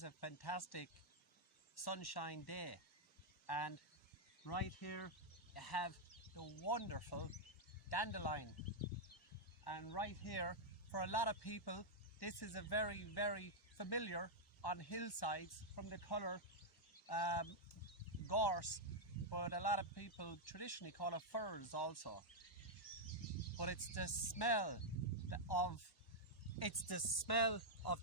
is a fantastic sunshine day, and right here you have the wonderful dandelion, and right here for a lot of people this is a very familiar on hillsides from the colour gorse, but a lot of people traditionally call it furze also. But it's the smell of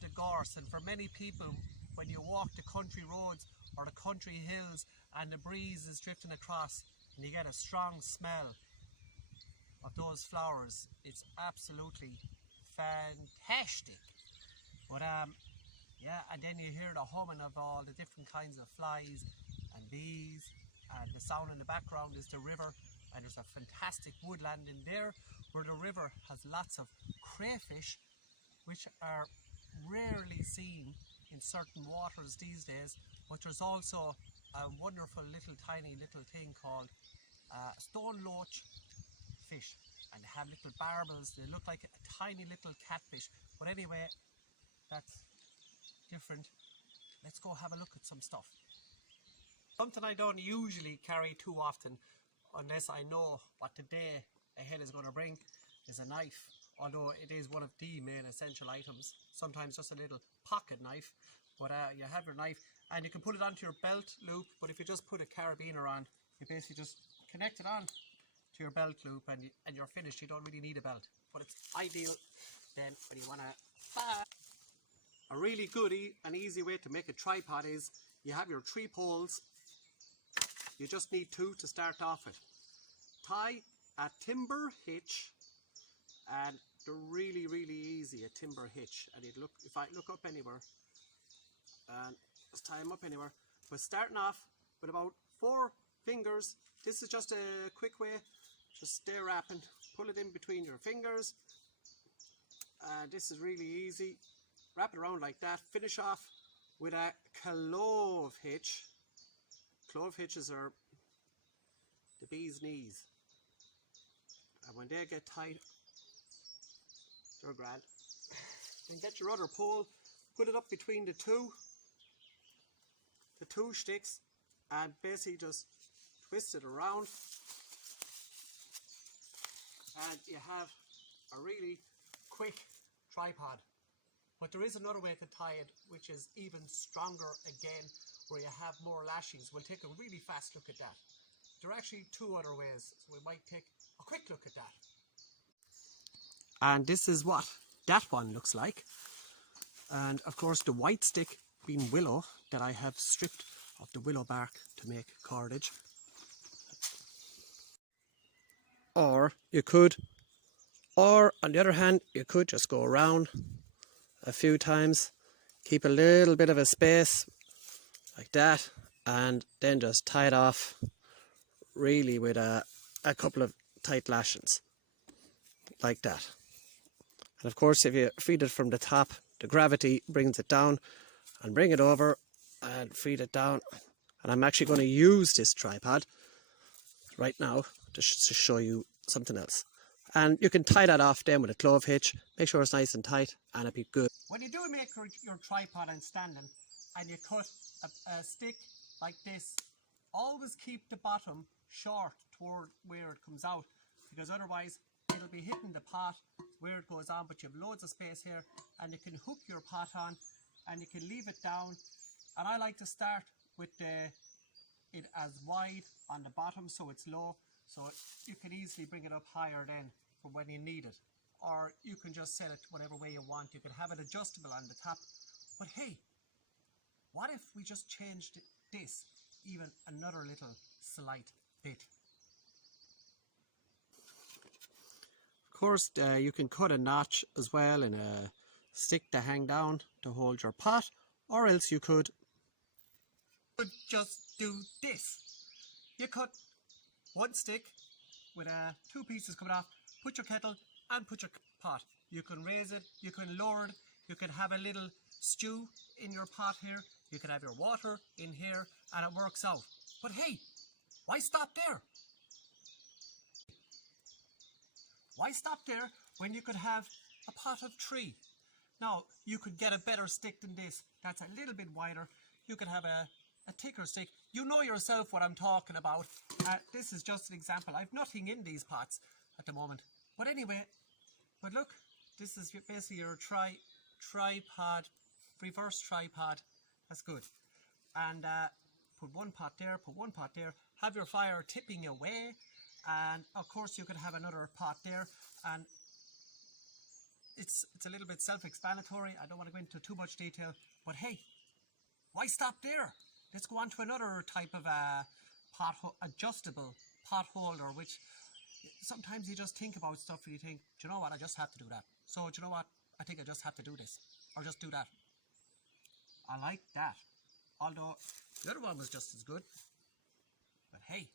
the gorse, and for many people when you walk the country roads or the country hills and the breeze is drifting across and you get a strong smell of those flowers, it's absolutely fantastic. But yeah, and then you hear the humming of all the different kinds of flies and bees, and the sound in the background is the river, and there's a fantastic woodland in there where the river has lots of crayfish, which are rarely seen in certain waters these days. But there's also a wonderful tiny little thing called stone loach fish, and they have little barbels. They look like a tiny little catfish, but anyway, that's different. Let's go have a look at some stuff. Something I don't usually carry too often unless I know what the day ahead is going to bring is a knife, although it is one of the main essential items. Sometimes just a little pocket knife, but you have your knife and you can put it onto your belt loop. But if you just put a carabiner on, you basically just connect it on to your belt loop and you're finished. You don't really need a belt, but it's ideal then when you want to. A really good and easy way to make a tripod is you have your 3 poles. You just need 2 to start off with. Tie a timber hitch, and they're really easy, a timber hitch. And if I look up anywhere, and just tie them up anywhere. But starting off with about 4 fingers. This is just a quick way. Just stay wrapping, pull it in between your fingers. This is really easy. Wrap it around like that. Finish off with a clove hitch. Clove hitches are the bee's knees, and when they get tight, they're grand. Then get your other pole, put it up between the two sticks, and basically just twist it around, and you have a really quick tripod. But there is another way to tie it, which is even stronger again, where you have more lashings. We'll take a really fast look at that. There are actually 2 other ways, so we might take a quick look at that. And this is what that one looks like. And of course the white stick being willow, that I have stripped of the willow bark to make cordage. Or on the other hand, you could just go around a few times, keep a little bit of a space like that, and then just tie it off really with a couple of tight lashings like that. And of course, if you feed it from the top, the gravity brings it down, and bring it over and feed it down. And I'm actually going to use this tripod right now to show you something else. And you can tie that off then with a clove hitch. Make sure it's nice and tight, and it'll be good. When you do make your tripod and standing, and you cut a stick like this, always keep the bottom short toward where it comes out, because otherwise it'll be hitting the pot where it goes on. But you have loads of space here, and you can hook your pot on, and you can leave it down. And I like to start with it as wide on the bottom, so it's low, so you can easily bring it up higher then for when you need it. Or you can just set it whatever way you want. You can have it adjustable on the top. But hey, what if we just changed this even another little slight bit? Of course, you can cut a notch as well in a stick to hang down to hold your pot, or else you could just do this. You cut one stick with 2 pieces coming off, put your kettle and put your pot. You can raise it, you can lower it, you can have a little stew in your pot here, you can have your water in here, and it works out. But hey, why stop there? Why stop there when you could have a pot of 3? Now, you could get a better stick than this. That's a little bit wider. You could have a thicker stick. You know yourself what I'm talking about. This is just an example. I've nothing in these pots at the moment. But anyway, but look, this is basically your tripod, reverse tripod. That's good. And put one pot there, put one pot there. Have your fire tipping away. And of course you could have another pot there. And it's a little bit self-explanatory. I don't want to go into too much detail. But hey, why stop there? Let's go on to another type of adjustable pot holder, which sometimes you just think about stuff and you think, do you know what, I just have to do that. So, do you know what, I think I just have to do this. Or just do that. I like that. Although, the other one was just as good. But hey,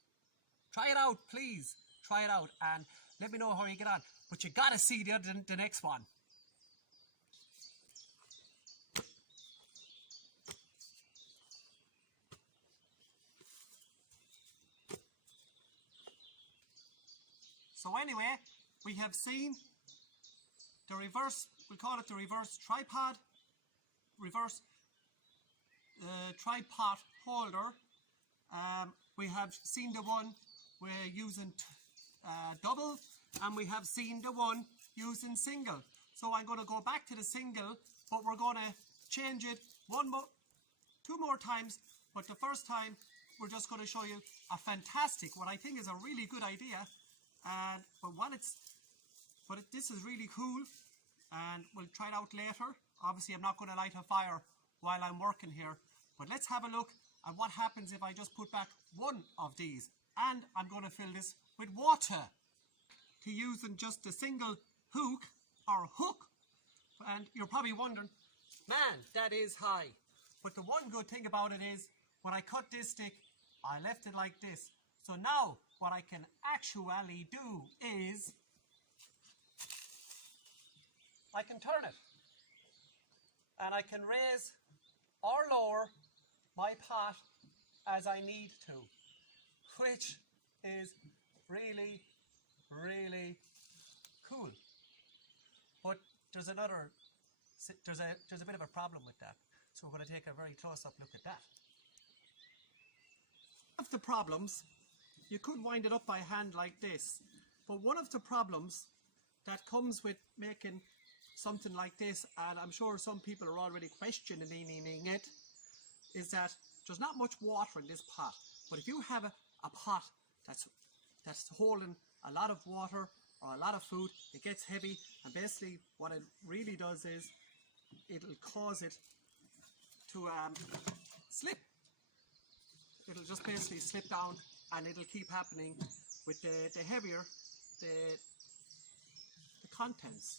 try it out, please. Try it out and let me know how you get on. But you gotta see the next one. So anyway, we have seen the reverse, we call it the reverse tripod, reverse tripod holder. We have seen the one we're using double, and we have seen the one using single. So I'm going to go back to the single, but we're going to change it two more times. But the first time, we're just going to show you a fantastic, what I think is a really good idea. This is really cool, and we'll try it out later. Obviously, I'm not going to light a fire while I'm working here, but let's have a look at what happens if I just put back one of these. And I'm going to fill this with water to using just a single hook. And you're probably wondering, man, that is high. But the one good thing about it is, when I cut this stick, I left it like this. So now, what I can actually do is, I can turn it. And I can raise or lower my pot as I need to, which is really, really cool. But there's a bit of a problem with that. So we're going to take a very close-up look at that. One of the problems, you could wind it up by hand like this, but one of the problems that comes with making something like this, and I'm sure some people are already questioning it, is that there's not much water in this pot. But if you have a pot that's holding a lot of water or a lot of food, it gets heavy, and basically what it really does is it'll cause it to slip. It'll just basically slip down, and it'll keep happening with the heavier the contents,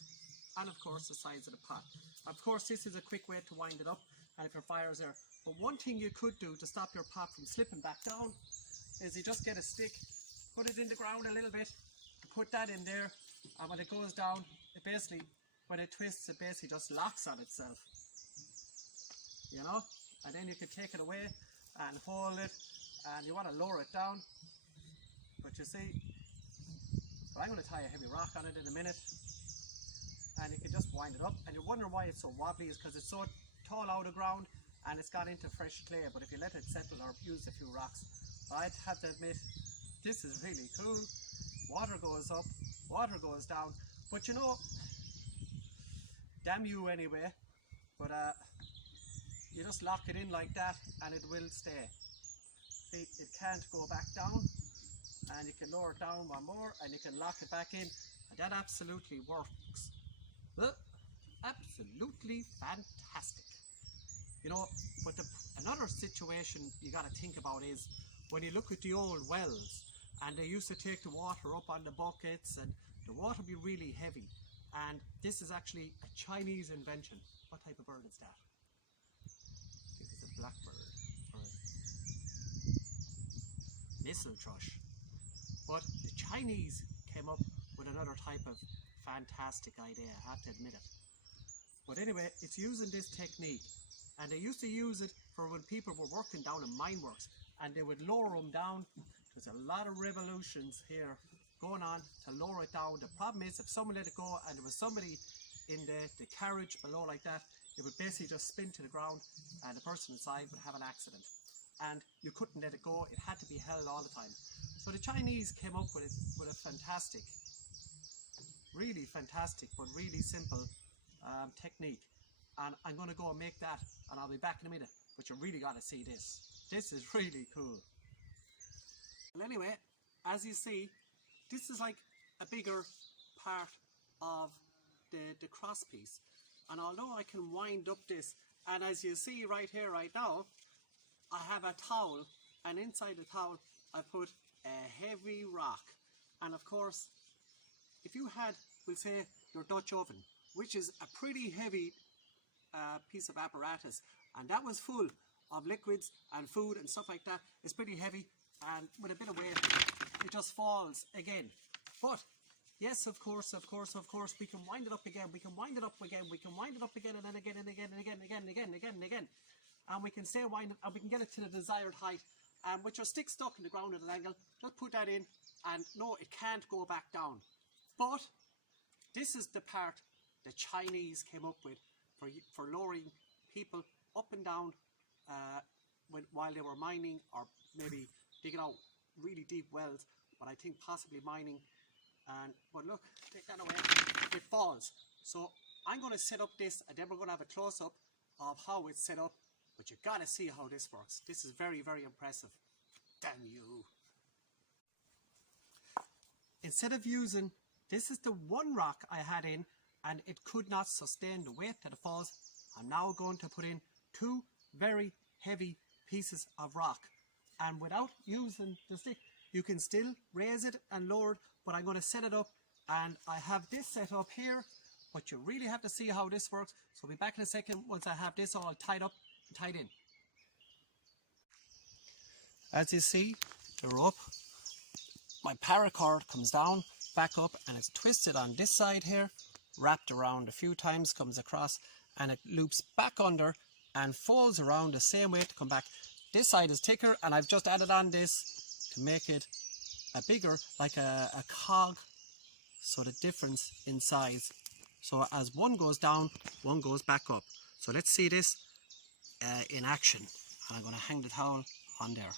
and of course the size of the pot. Of course, this is a quick way to wind it up, and if your fire's there. But one thing you could do to stop your pot from slipping back down is you just get a stick, put it in the ground a little bit, put that in there, and when it goes down, it basically, when it twists, it basically just locks on itself. You know? And then you can take it away and hold it, and you want to lower it down. But you see, I'm going to tie a heavy rock on it in a minute, and you can just wind it up. And you're wondering why it's so wobbly, is because it's so tall out of the ground and it's got into fresh clay. But if you let it settle or use a few rocks, I'd have to admit, this is really cool. Water goes up, water goes down, but you know, damn you anyway. But you just lock it in like that and it will stay. See, it can't go back down, and you can lower it down one more and you can lock it back in, and that absolutely works. Absolutely fantastic. You know, but another situation you got to think about is when you look at the old wells, and they used to take the water up on the buckets, and the water would be really heavy. And this is actually a Chinese invention. What type of bird is that? I think it's a blackbird or a missile thrush. But the Chinese came up with another type of fantastic idea, I have to admit it. But anyway, it's using this technique, and they used to use it for when people were working down in mine works, and they would lower them down. There's a lot of revolutions here going on to lower it down. The problem is, if someone let it go and there was somebody in the carriage below like that, it would basically just spin to the ground and the person inside would have an accident. And you couldn't let it go, it had to be held all the time. So the Chinese came up with a fantastic, really fantastic, but really simple technique. And I'm going to go and make that, and I'll be back in a minute. But you really got to see this. This is really cool. Well, anyway, as you see, this is like a bigger part of the cross piece. And although I can wind up this, and as you see right here, right now, I have a towel, and inside the towel I put a heavy rock. And of course, if you had, we'll say, your Dutch oven, which is a pretty heavy piece of apparatus, and that was full of liquids and food and stuff like that, it's pretty heavy, and with a bit of weight it just falls again. But yes, of course, we can wind it up again, we can wind it up again, we can wind it up again, and then again and again and again and again and again and again and again, and we can stay winding, and we can get it to the desired height. And with your stick stuck in the ground at an angle, just put that in, and no, it can't go back down. But this is the part the Chinese came up with for lowering people up and down while they were mining, or maybe digging out really deep wells, but I think possibly mining. But look, take that away, it falls. So I'm going to set up this, and then we're going to have a close-up of how it's set up, but you got to see how this works. This is very, very impressive. Damn you. Instead of using, this is the one rock I had in, and it could not sustain the weight that it falls. I'm now going to put in two very heavy pieces of rock, and without using the stick you can still raise it and lower it, but I'm going to set it up, and I have this set up here, but you really have to see how this works. So I'll be back in a second once I have this all tied up and tied in. As you see, they're up. My paracord comes down, back up, and it's twisted on this side here, wrapped around a few times, comes across, and it loops back under and folds around the same way to come back. This side is thicker, and I've just added on this to make it a bigger, like a cog, so the difference in size. So as one goes down, one goes back up. So let's see this in action, and I'm going to hang the towel on there.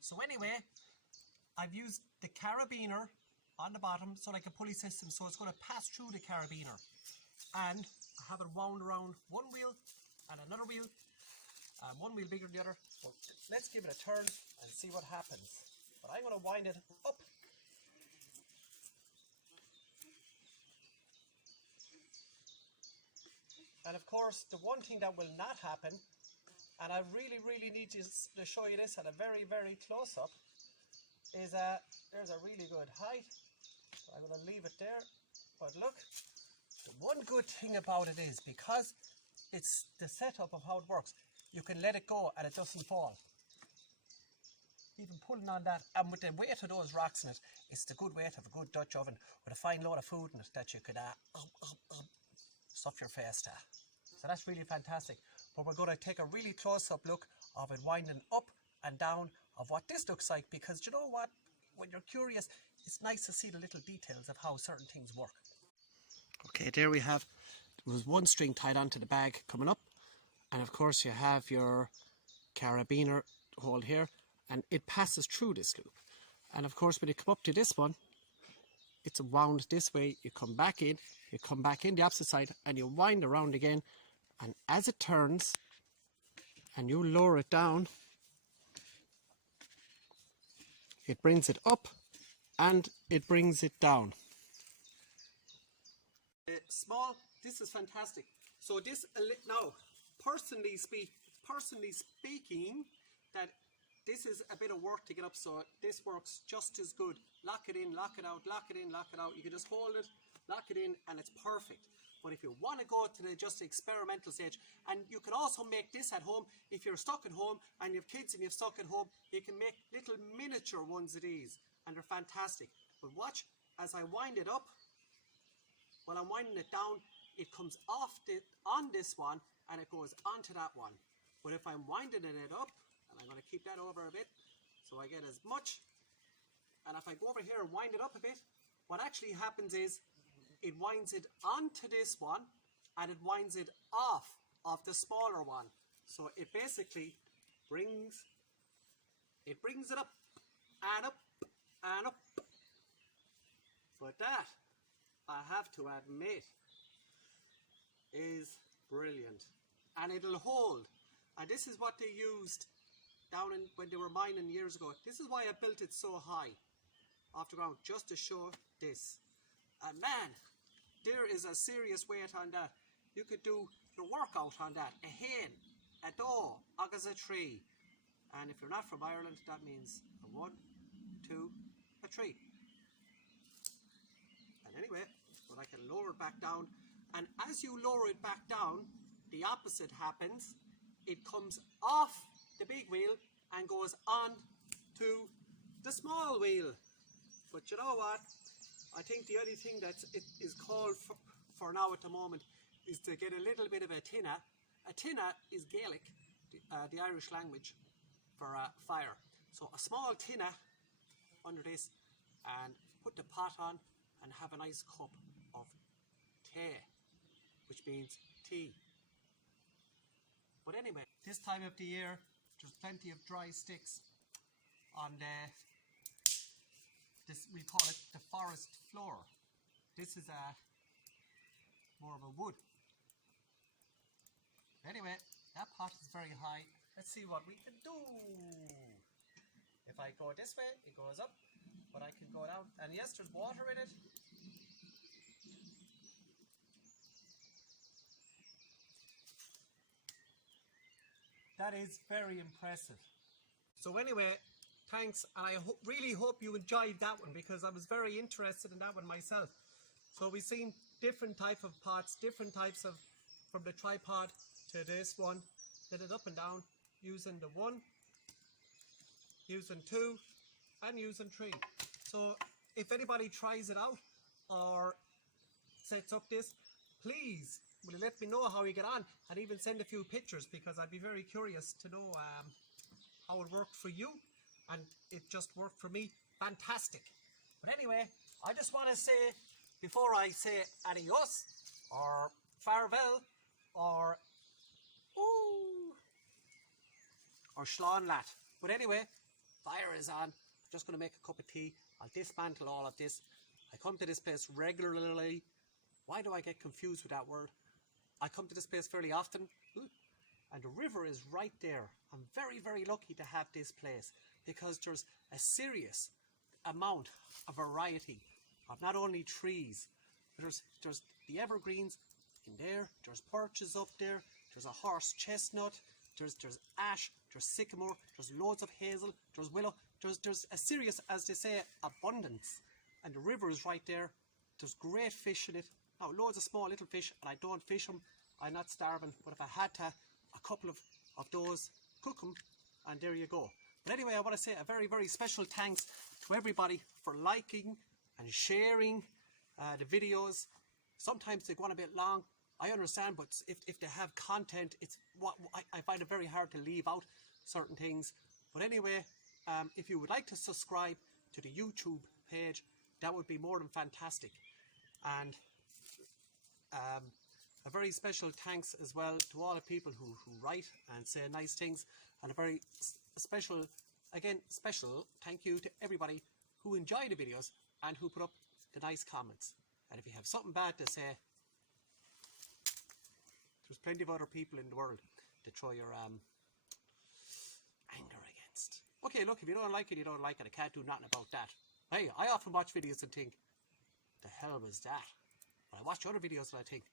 So anyway, I've used the carabiner on the bottom, so like a pulley system, so it's going to pass through the carabiner, and I have it wound around one wheel and another wheel, one wheel bigger than the other. Well, let's give it a turn and see what happens. But I'm going to wind it up. And of course, the one thing that will not happen, and I really need to show you this at a very close up, is there's a really good height. I'm going to leave it there, but look, the one good thing about it is, because it's the setup of how it works, you can let it go and it doesn't fall. Even pulling on that, and with the weight of those rocks in it, it's the good weight of a good Dutch oven with a fine load of food in it that you could stuff your face to. So that's really fantastic. But we're going to take a really close-up look of it winding up and down, of what this looks like, because you know what, when you're curious, it's nice to see the little details of how certain things work. Okay, there we have, there was one string tied onto the bag coming up, and of course you have your carabiner hole here, and it passes through this loop. And of course when you come up to this one, it's wound this way, you come back in the opposite side, and you wind around again, and as it turns and you lower it down, it brings it up and it brings it down. Small, this is fantastic. So this, now, personally speaking, that this is a bit of work to get up, so this works just as good. Lock it in, lock it out, lock it in, lock it out. You can just hold it, lock it in, and it's perfect. But if you want to go to the just experimental stage, and you can also make this at home, if you're stuck at home and you have kids and you're stuck at home, you can make little miniature ones of these, and they're fantastic. But watch, as I wind it up, while I'm winding it down, it comes off on this one and it goes onto that one. But if I'm winding it up, and I'm going to keep that over a bit so I get as much, and if I go over here and wind it up a bit, what actually happens is it winds it onto this one and it winds it off of the smaller one. So it basically brings it up and up and up. But that, I have to admit, is brilliant. And it'll hold. And this is what they used down in, when they were mining years ago. This is why I built it so high off the ground, just to show this. And man, there is a serious weight on that. You could do your workout on that. A hen, a doe, agus a tree. And if you're not from Ireland, that means a 1, 2, a 3. And anyway, but I can lower it back down. And as you lower it back down, the opposite happens. It comes off the big wheel and goes on to the small wheel. But you know what? I think the only thing that it is called for now at the moment is to get a little bit of a tinna. A tinna is Gaelic, the Irish language for fire. So a small tinna under this, and put the pot on and have a nice cup of tea, which means tea. But anyway, this time of the year, there's plenty of dry sticks on this, we call it the forest floor. This is more of a wood. Anyway, that pot is very high. Let's see what we can do. If I go this way, it goes up, but I can go down. And yes, there's water in it. That is very impressive. So anyway, thanks, and I really hope you enjoyed that one, because I was very interested in that one myself. So we've seen different type of pots, different types of, from the tripod to this one, did it up and down, using the 1, using 2, and using 3. So if anybody tries it out or sets up this, please will you let me know how you get on, and even send a few pictures, because I'd be very curious to know how it worked for you. And it just worked for me fantastic. But anyway, I just want to say, before I say adios or farewell or ooh or slán lat. But anyway, fire is on. I'm just going to make a cup of tea. I'll dismantle all of this. I come to this place regularly. Why do I get confused with that word? I come to this place fairly often. And the river is right there. I'm very, very lucky to have this place, because there's a serious amount of variety of not only trees. There's the evergreens in there, there's birches up there, there's a horse chestnut, there's ash, there's sycamore, there's loads of hazel, there's willow, there's a serious, as they say, abundance. And the river is right there. There's great fish in it. Now, loads of small little fish, and I don't fish them. I'm not starving, but if I had to, a couple of those, cook them, and there you go. But anyway, I want to say a very, very special thanks to everybody for liking and sharing the videos. Sometimes they go on a bit long, I understand, but if they have content, it's what I find it very hard to leave out certain things. But anyway, if you would like to subscribe to the YouTube page, that would be more than fantastic. And a very special thanks as well to all the people who write and say nice things, and a very special thank you to everybody who enjoy the videos and who put up the nice comments. And if you have something bad to say, there's plenty of other people in the world to throw your anger against. Okay, look, if you don't like it, you don't like it. I can't do nothing about that. Hey, I often watch videos and think, the hell was that? But I watch other videos and I think,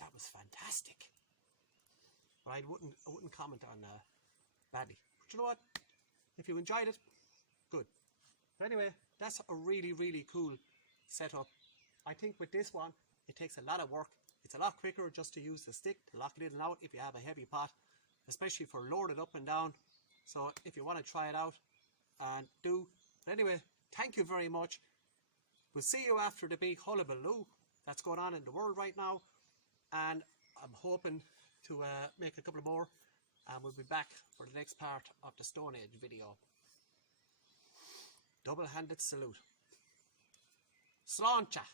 that was fantastic. But I wouldn't comment on badly. But you know what? If you enjoyed it, good. But anyway, that's a really, really cool setup. I think with this one, it takes a lot of work. It's a lot quicker just to use the stick to lock it in and out if you have a heavy pot, especially for loading it up and down. So if you want to try it out, and do. But anyway, thank you very much. We'll see you after the big hullabaloo that's going on in the world right now. And I'm hoping to make a couple more, and we'll be back for the next part of the Stone Age video. Double-handed salute. Sláinte!